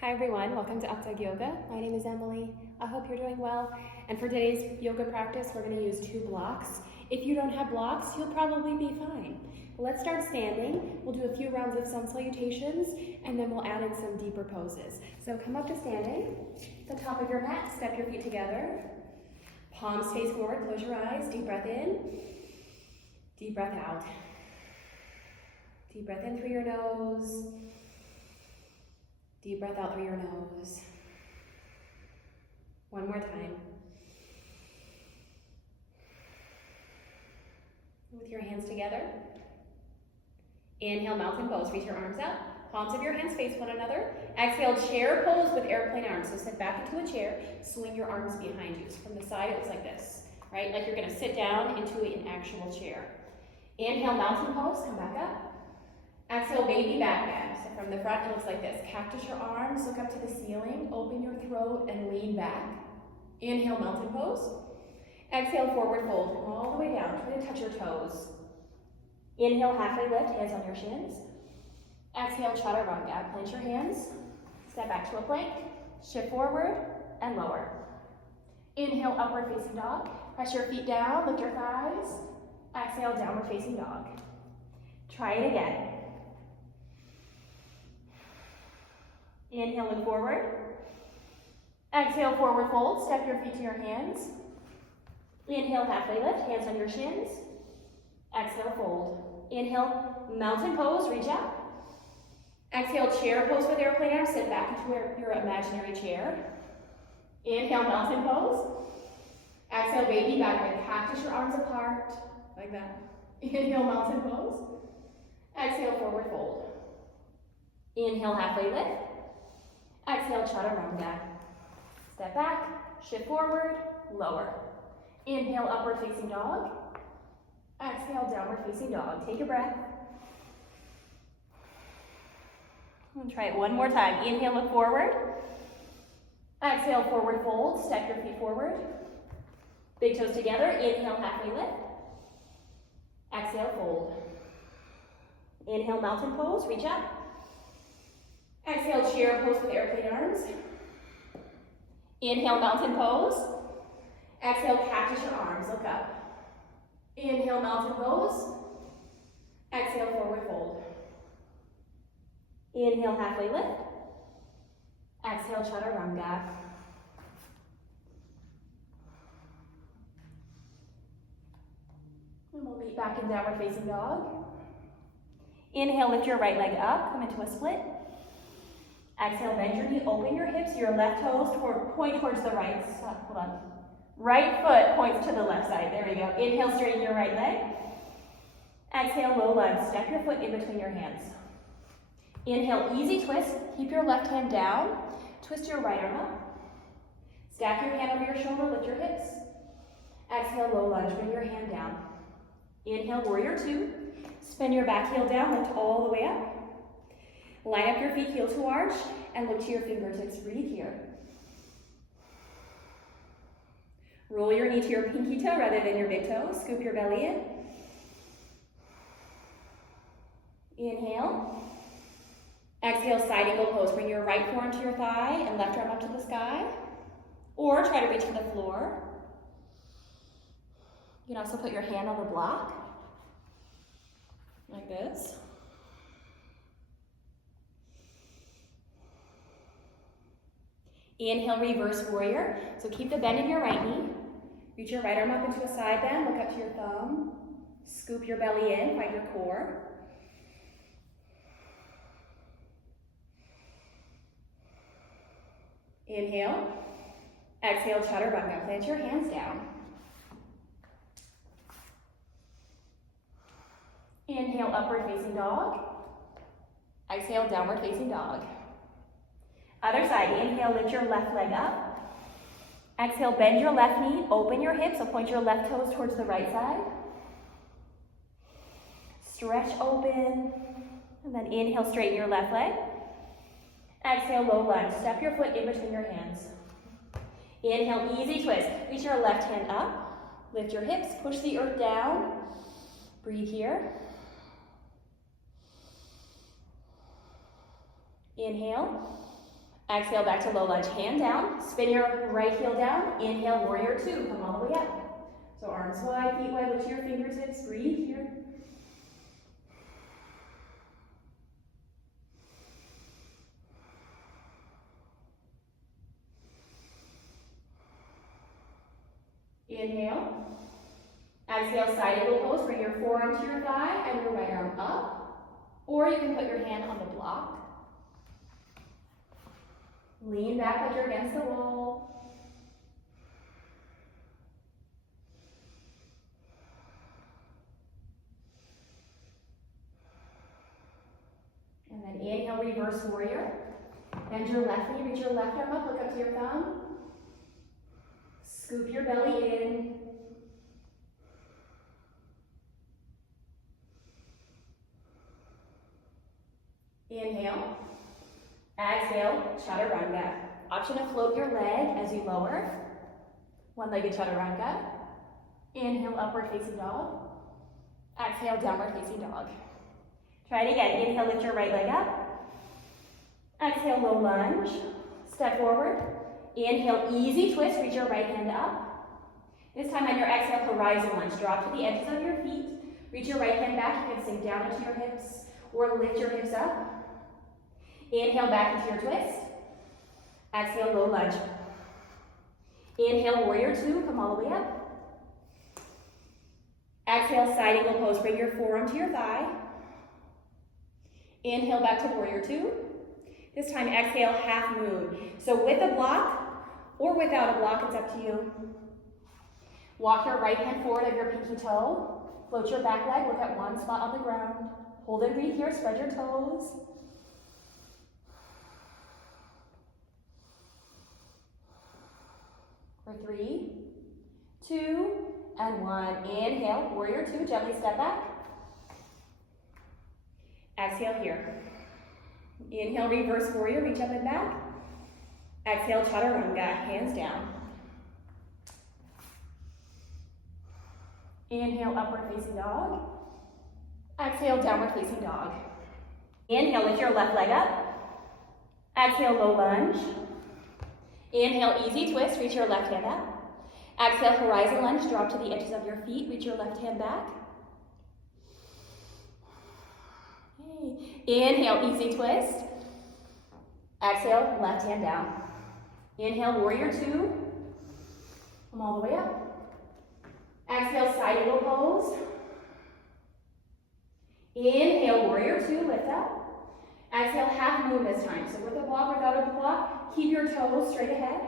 Hi everyone, welcome to Updawg-Yoga. My name is Emily. I hope you're doing well. And for today's yoga practice, we're going to use 2 blocks. If you don't have blocks, you'll probably be fine. Let's start standing. We'll do a few rounds of Sun Salutations, and then we'll add in some deeper poses. So come up to standing. At the top of your mat, step your feet together. Palms face forward, close your eyes. Deep breath in. Deep breath out. Deep breath in through your nose. Deep breath out through your nose. One more time. With your hands together. Inhale, mountain pose. Reach your arms out. Palms of your hands face one another. Exhale, chair pose with airplane arms. So sit back into a chair. Swing your arms behind you. So from the side, it looks like this, right? Like you're going to sit down into an actual chair. Inhale, mountain pose. Come back up. Exhale, baby back bend. So from the front, it looks like this. Cactus your arms, look up to the ceiling, open your throat, and lean back. Inhale, mountain pose. Exhale, forward fold all the way down. Try to touch your toes. Inhale, halfway lift, hands on your shins. Exhale, chaturanga. Plant your hands. Step back to a plank. Shift forward and lower. Inhale, upward facing dog. Press your feet down, lift your thighs. Exhale, downward facing dog. Try it again. Inhale, look forward. Exhale, forward fold. Step your feet to your hands. Inhale, halfway lift, hands on your shins. Exhale, fold. Inhale, mountain pose, reach up. Exhale, chair pose with airplane arms. Sit back into your imaginary chair. Inhale, mountain pose. Exhale, baby back bend. Cactus your arms apart, like that. Inhale, mountain pose. Exhale, forward fold. Inhale, halfway lift. Exhale, chaturanga. Step back, shift forward, lower. Inhale, upward facing dog. Exhale, downward facing dog. Take a breath. And try it one more time. Inhale, look forward. Exhale, forward fold. Step your feet forward. Big toes together. Inhale, halfway lift. Exhale, fold. Inhale, mountain pose. Reach up. Exhale, chair pose with airplane arms. Inhale, mountain pose. Exhale, cactus your arms. Look up. Inhale, mountain pose. Exhale, forward fold. Inhale, halfway lift. Exhale, chaturanga. And we'll meet back in downward facing dog. Inhale, lift your right leg up, come into a split. Exhale, bend your knee, open your hips, your left toes point towards the right side. Hold on. Right foot points to the left side. There we go. Inhale, straighten your right leg. Exhale, low lunge. Step your foot in between your hands. Inhale, easy twist. Keep your left hand down. Twist your right arm up. Stack your hand over your shoulder, lift your hips. Exhale, low lunge. Bring your hand down. Inhale, warrior 2. Spin your back heel down, lift all the way up. Line up your feet heel to arch and look to your fingertips. Breathe here. Roll your knee to your pinky toe rather than your big toe. Scoop your belly in. Inhale. Exhale, side angle pose. Bring your right forearm to your thigh and left arm up to the sky. Or try to reach for the floor. You can also put your hand on the block. Like this. Inhale, reverse warrior. So keep the bend in your right knee. Reach your right arm up into a side bend. Look up to your thumb. Scoop your belly in. Find your core. Inhale. Exhale, chaturanga. Plant your hands down. Inhale, upward facing dog. Exhale, downward facing dog. Other side, inhale, lift your left leg up. Exhale, bend your left knee, open your hips, so point your left toes towards the right side. Stretch open, and then inhale, straighten your left leg. Exhale, low lunge, step your foot in between your hands. Inhale, easy twist, reach your left hand up, lift your hips, push the earth down. Breathe here. Inhale. Exhale, back to low lunge, hand down. Spin your right heel down. Inhale, warrior two. Come all the way up. So arms wide, feet wide, lift your fingertips. Breathe here. Inhale. Exhale, side angle pose. Bring your forearm to your thigh and your right arm up. Or you can put your hand on the block. Lean back like you're against the wall. And then inhale, reverse warrior. Bend your left knee, reach your left arm up, look up to your thumb. Scoop your belly in. Inhale. Exhale, chaturanga. Option to float your leg as you lower. One-legged chaturanga. Inhale, upward facing dog. Exhale, downward facing dog. Try it again. Inhale, lift your right leg up. Exhale, low lunge. Step forward. Inhale, easy twist. Reach your right hand up. This time on your exhale, horizon lunge. Drop to the edges of your feet. Reach your right hand back. You can sink down into your hips or lift your hips up. Inhale, back into your twist. Exhale, low lunge. Inhale, warrior two. Come all the way up. Exhale, side angle pose. Bring your forearm to your thigh. Inhale, back to warrior two. This time, exhale, half moon. So with a block or without a block, it's up to you. Walk your right hand forward of your pinky toe. Float your back leg. Look at one spot on the ground. Hold and breathe here. Spread your toes. For 3, 2, and 1. Inhale, warrior two, gently step back. Exhale here. Inhale, reverse warrior, reach up and back. Exhale, chaturanga, hands down. Inhale, upward facing dog. Exhale, downward facing dog. Inhale, lift your left leg up. Exhale, low lunge. Inhale, easy twist, reach your left hand up. Exhale, horizon lunge, drop to the edges of your feet, reach your left hand back. Okay. Inhale, easy twist. Exhale, left hand down. Inhale, warrior two. Come all the way up. Exhale, side angle pose. Inhale, warrior two, lift up. Exhale, half moon this time. So with a block, without a block, keep your toes straight ahead.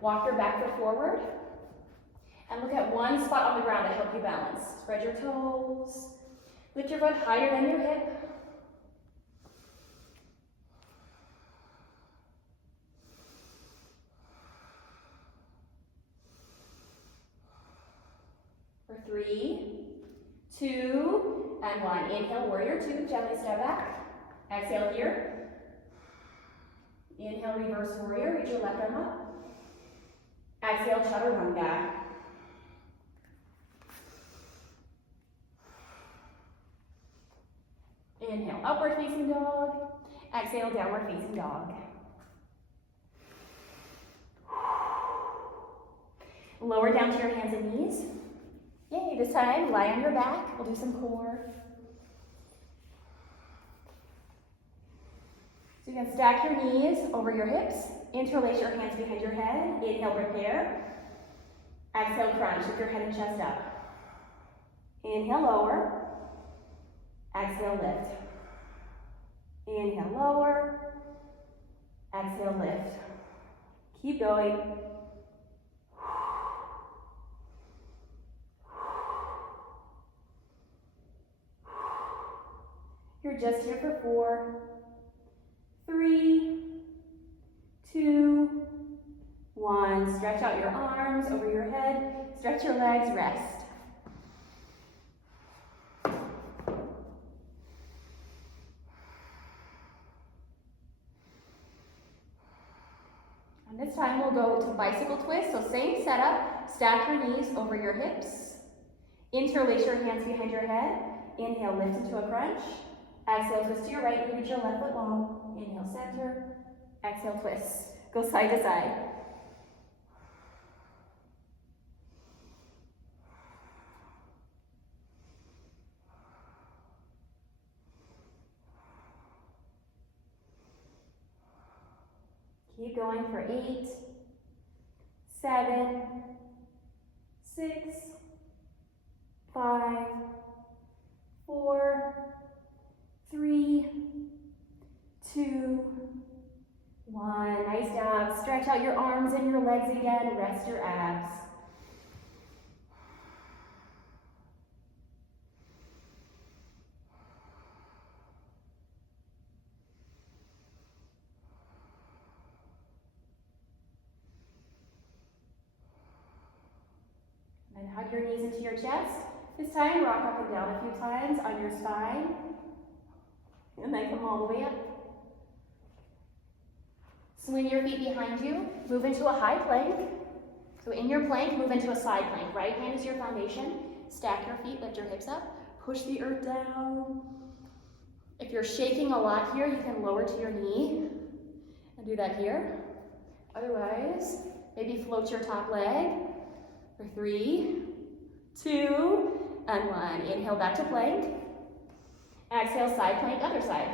Walk your back foot forward. And look at one spot on the ground to help you balance. Spread your toes. Lift your foot higher than your hip. For 3, 2, and 1. Inhale, warrior two, gently step back. Exhale here. Inhale, reverse warrior, reach your left arm up. Exhale, chaturanga. Inhale, upward facing dog. Exhale, downward facing dog. Lower down to your hands and knees. Yay, this time, lie on your back. We'll do some core. So you can stack your knees over your hips. Interlace your hands behind your head. Inhale, prepare. Exhale, crunch. Lift your head and chest up. Inhale, lower. Exhale, lift. Inhale, lower. Exhale, lift. Keep going. You're just here for 4, 3, 2, 1. Stretch out your arms over your head. Stretch your legs, rest. And this time we'll go to bicycle twist. So same setup. Stack your knees over your hips. Interlace your hands behind your head. Inhale, lift into a crunch. Exhale, twist to your right, reach your left foot long. Inhale, center. Exhale, twist. Go side to side. Keep going for 8, 7, 6, 5, 4, 3, 2, 1. Nice job. Stretch out your arms and your legs again. Rest your abs. And hug your knees into your chest. This time, rock up and down a few times on your spine. And then come all the way up. Swing your feet behind you. Move into a high plank. So in your plank, move into a side plank. Right hand is your foundation. Stack your feet, lift your hips up. Push the earth down. If you're shaking a lot here, you can lower to your knee and do that here. Otherwise, maybe float your top leg for 3, 2, and 1. Inhale back to plank. Exhale, side plank, other side.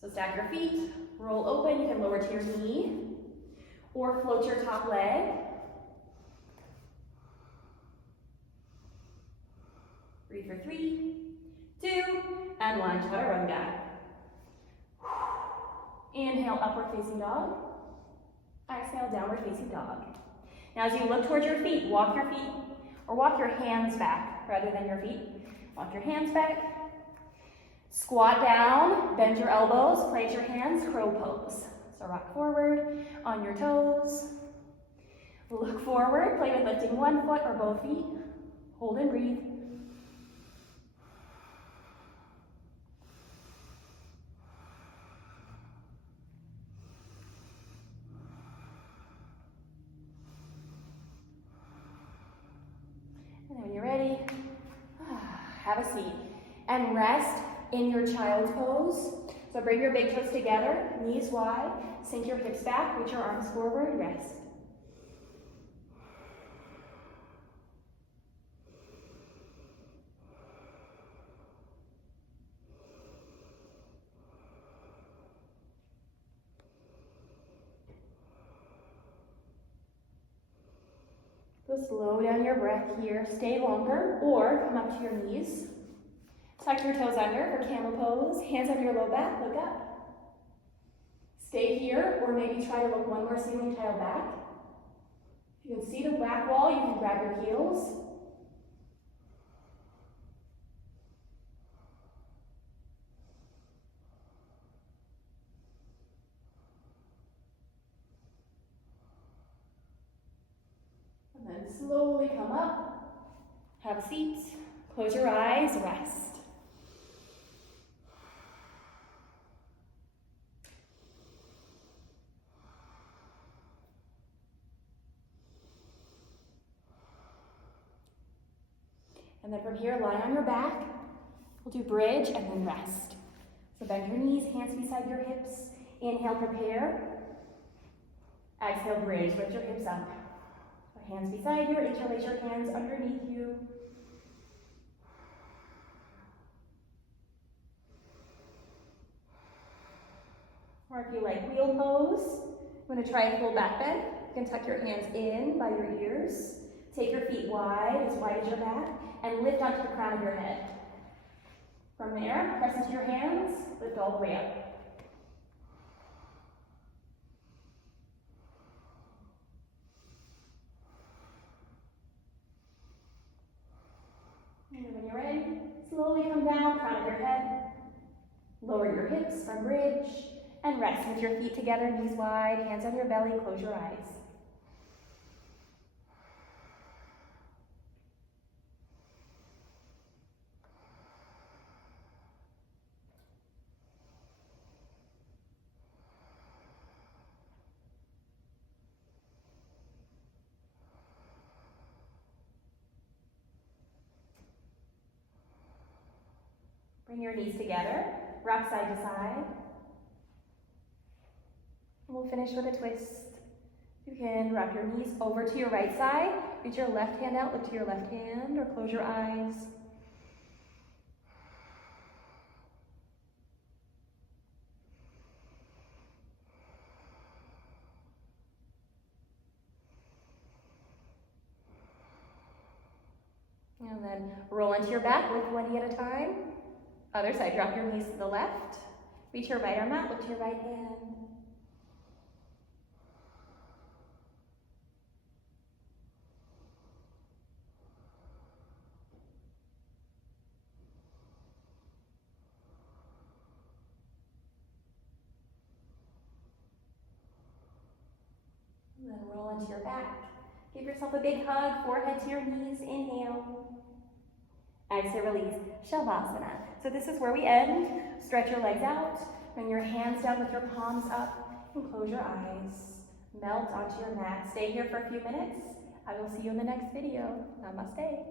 So stack your feet, roll open. You can lower to your knee or float your top leg. Breathe for 3, 2, and 1. Chaturanga. Inhale, upward facing dog. Exhale, downward facing dog. Now as you look towards your feet, walk your feet, or walk your hands back rather than your feet. Walk your hands back. Squat down, bend your elbows, plant your hands, crow pose. So rock forward on your toes. Look forward, play with lifting one foot or both feet. Hold and breathe. And then when you're ready, have a seat and rest in your child's pose. So bring your big toes together, knees wide, sink your hips back, reach your arms forward, rest. So slow down your breath here, stay longer, or come up to your knees. Tuck your toes under for camel pose, hands on your low back, look up. Stay here, or maybe try to look one more ceiling tile back. If you can see the back wall, you can grab your heels. And then slowly come up, have a seat, close your eyes, rest. And then from here, lie on your back. We'll do bridge and then rest. So bend your knees, hands beside your hips. Inhale, prepare. Exhale, bridge, lift your hips up. So hands beside you, interlace your hands underneath you. Or if you like wheel pose, I'm going to try a full back bend. You can tuck your hands in by your ears. Take your feet wide as your back, and lift onto the crown of your head. From there, press into your hands, lift all the way up. And then when you're ready, slowly come down, crown of your head. Lower your hips from bridge, and rest with your feet together, knees wide, hands on your belly, close your eyes. Bring your knees together, rock side to side. We'll finish with a twist. You can wrap your knees over to your right side, reach your left hand out, look to your left hand, or close your eyes. And then roll onto your back, lift one knee at a time. Other side, drop your knees to the left. Reach your right arm out, look to your right hand. And then roll onto your back. Give yourself a big hug, forehead to your knees, inhale. Exhale, release, Shavasana. So this is where we end. Stretch your legs out, bring your hands down with your palms up, and close your eyes. Melt onto your mat. Stay here for a few minutes. I will see you in the next video. Namaste.